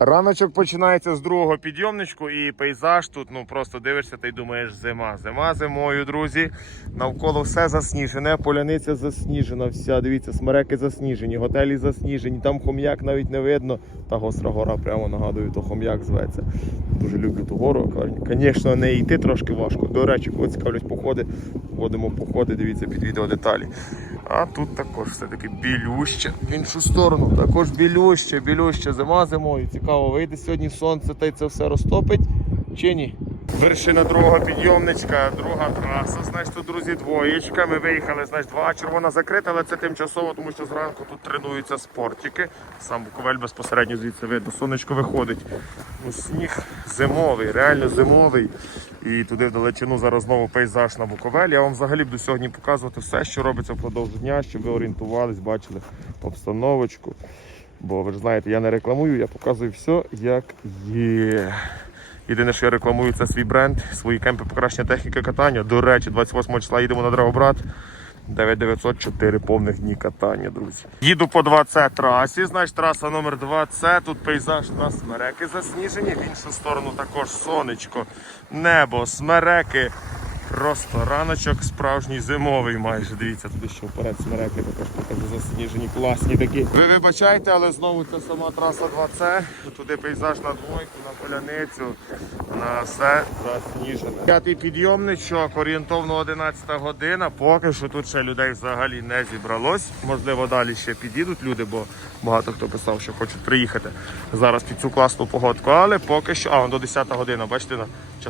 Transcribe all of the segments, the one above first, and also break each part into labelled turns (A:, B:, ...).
A: Раночок починається з другого підйомничку і пейзаж тут, ну просто дивишся та й думаєш зима. Зима зимою, друзі. Навколо все засніжене, поляниця засніжена вся. Дивіться, смереки засніжені, готелі засніжені, там хом'як навіть не видно. Та гостра гора, прямо нагадую, то хом'як зветься. Дуже люблю ту гору. Звісно, не йти трошки важко. До речі, кого цікавлять походи, водимо походи, дивіться під відео деталі. А тут також все-таки білюще. В іншу сторону також білюще, білюще. Зима зимою. Цікаво, вийде сьогодні сонце та й це все розтопить чи ні? Вершина другого підйомничка, друга траса. Значить, тут, друзі, двоєчка. Ми виїхали, значить, два червона закрита, але це тимчасово, тому що зранку тут тренуються спортики. Сам Буковель безпосередньо звідси видно. Сонечко виходить. Ну, сніг зимовий, реально зимовий. І туди в далечину зараз знову пейзаж на Буковель. Я вам взагалі буду сьогодні показувати все, що робиться впродовж дня, щоб ви орієнтувались, бачили обстановочку. Бо ви ж знаєте, я не рекламую, я показую все, як є. Єдине, що я рекламую, це свій бренд, свої кемпи покращення техніки катання. До речі, 28 числа їдемо на Драгобрат. 9904 повних дні катання, друзі. Їду по 2С трасі, значить траса номер 2С. Тут пейзаж у нас смереки засніжені, в іншу сторону також сонечко, небо, смереки. Просто раночок справжній зимовий майже. Дивіться, туди ще вперед смереки також покажу засніжені, класні такі. Ви вибачайте, але знову це сама траса 2С. Туди пейзаж на двойку, на поляницю, на все засніжене. П'ятий підйомничок, орієнтовно 11 година. Поки що тут ще людей взагалі не зібралось. Можливо, далі ще підійдуть люди, бо багато хто писав, що хочуть приїхати зараз під цю класну погодку. Але поки що, а, до 10 година, бачите,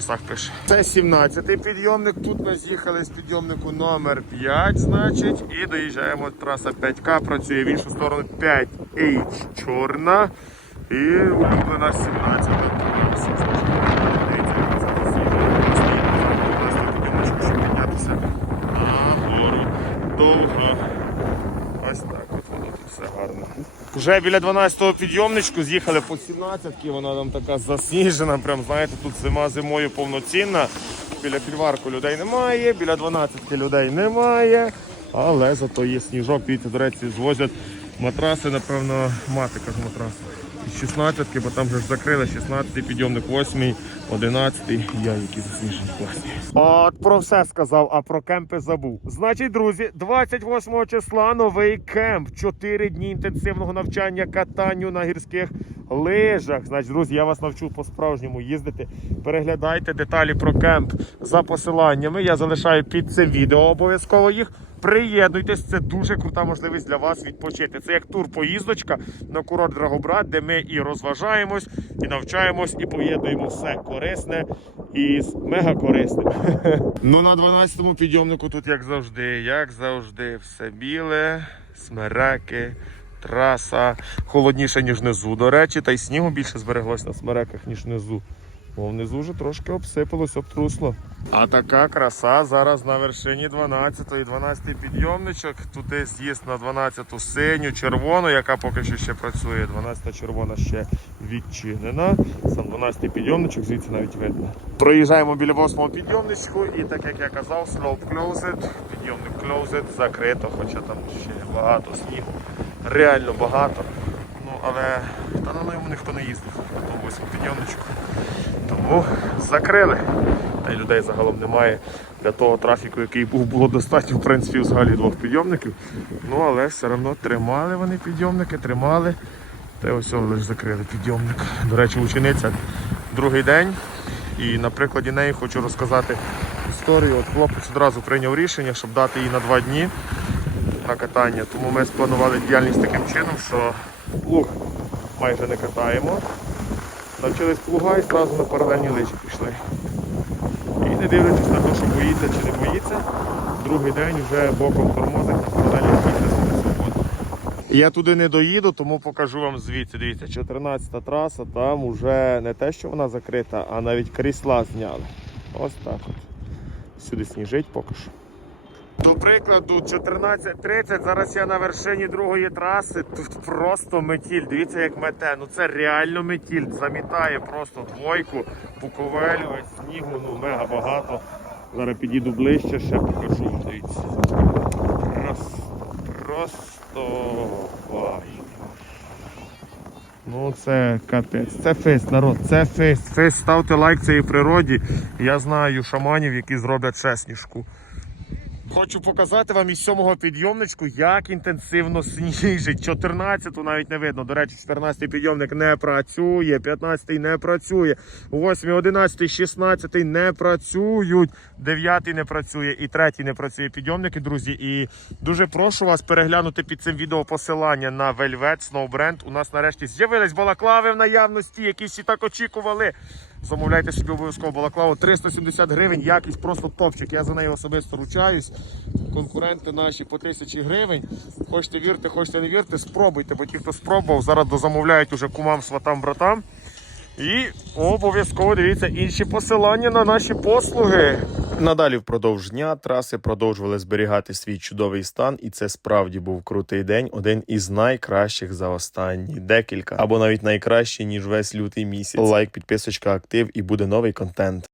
A: часах пише. Це 17-й підйомник. Тут ми з'їхали з підйомнику номер 5, значить, і доїжджаємо. Траса 5К працює в іншу сторону 5H чорна. І улюблена 17 траса. Значить, дивіться, як це красиво. Класний підйомничок, щоб піднятися нагору. Довго. Ось так от воно тут все гарно. Вже біля 12-го підйомничку з'їхали по 17-ки, вона там така засніжена, прям знаєте, тут зима зимою повноцінна. Біля підварку людей немає, біля 12-ки людей немає, але зато є сніжок. Дивіться, до речі, звозять матраси, напевно, мати кажу матраси. Із 16-ки, бо там вже ж закрили 16-й підйомник, 8-й, 11-й. Я які засніжені класні. От про все сказав, а про кемпи забув. Значить, друзі, 28 числа новий кемп. 4 дні інтенсивного навчання катанню на гірських лижах. Значить, друзі, я вас навчу по-справжньому їздити. Переглядайте деталі про кемп за посиланнями. Я залишаю під цим відео обов'язково їх. Приєднуйтесь, це дуже крута можливість для вас відпочити. Це як тур-поїздочка на курорт Драгобрат, де ми і розважаємось, і навчаємось, і поєднуємо все корисне із мега корисним. Ну на 12-му підйомнику тут, як завжди, як завжди, все біле, смереки. Траса холодніше, ніж внизу, до речі, та й снігу більше збереглось на смереках, ніж внизу. Бо внизу вже трошки обсипалось, обтрусло. А така краса зараз на вершині 12-ї. 12-й підйомничок. Туди з'їзд на 12-ту синю, червону, яка поки що ще працює. 12-та червона ще відчинена. Сам 12-й підйомничок, звідси навіть видно. Проїжджаємо біля 8-го підйомничку і так як я казав, slope closed, підйомник closed, закрито, хоча там ще багато снігу. Реально багато. Ну, але та на ньому ніхто не їздив на тому 8 підйомничку. Тому закрили. Та й людей загалом немає для того трафіку, який був, було достатньо, в принципі, взагалі двох підйомників. Ну, але все одно тримали вони підйомники, тримали. Та ось лише закрили підйомник. До речі, учениця другий день. І на прикладі неї хочу розказати історію. От хлопець одразу прийняв рішення, щоб дати їй на два дні на катання. Тому ми спланували діяльність таким чином, що плуг майже не катаємо. Навчились плуга і одразу на паралельні лижі пішли. І не дивлячись на те, що боїться чи не боїться, другий день вже боком тормозить на паралельні лижі свободно. Я туди не доїду, тому покажу вам звідси. Дивіться, 14 траса, там вже не те, що вона закрита, а навіть крісла зняли. Ось так от. Сюди сніжить поки що. До прикладу, 14.30, зараз я на вершині другої траси. Тут просто метіль. Дивіться, як мете. Ну це реально метіль. Замітає просто двойку, буковелю, снігу, ну мега багато. Зараз підійду ближче, ще покажу. Дивіться. Просто, просто. Ну це капець. Це фест, народ, це фест. Фест, ставте лайк цій природі. Я знаю шаманів, які зроблять чесніжку. Хочу показати вам із сьомого підйомничку, як інтенсивно сніжить. 14-ту навіть не видно. До речі, 14-й підйомник не працює, 15-й не працює, 8-й, 11-й, 16-й не працюють, 9-й не працює і 3-й не працює підйомники, друзі. І дуже прошу вас переглянути під цим відео посилання на Velvet Snow Brand. У нас нарешті з'явились балаклави в наявності, які всі так очікували. Замовляйте собі обов'язково балаклаву 370 гривень, якість просто топчик. Я за неї особисто ручаюсь. Конкуренти наші по 1000 гривень. Хочете вірте, хочете не вірте, спробуйте, бо ті, хто спробував, зараз дозамовляють уже кумам, сватам, братам. І обов'язково дивіться інші посилання на наші послуги. Надалі впродовж дня траси продовжували зберігати свій чудовий стан, і це справді був крутий день, один із найкращих за останні декілька, або навіть найкращий, ніж весь лютий місяць. Лайк, підписочка, актив і буде новий контент.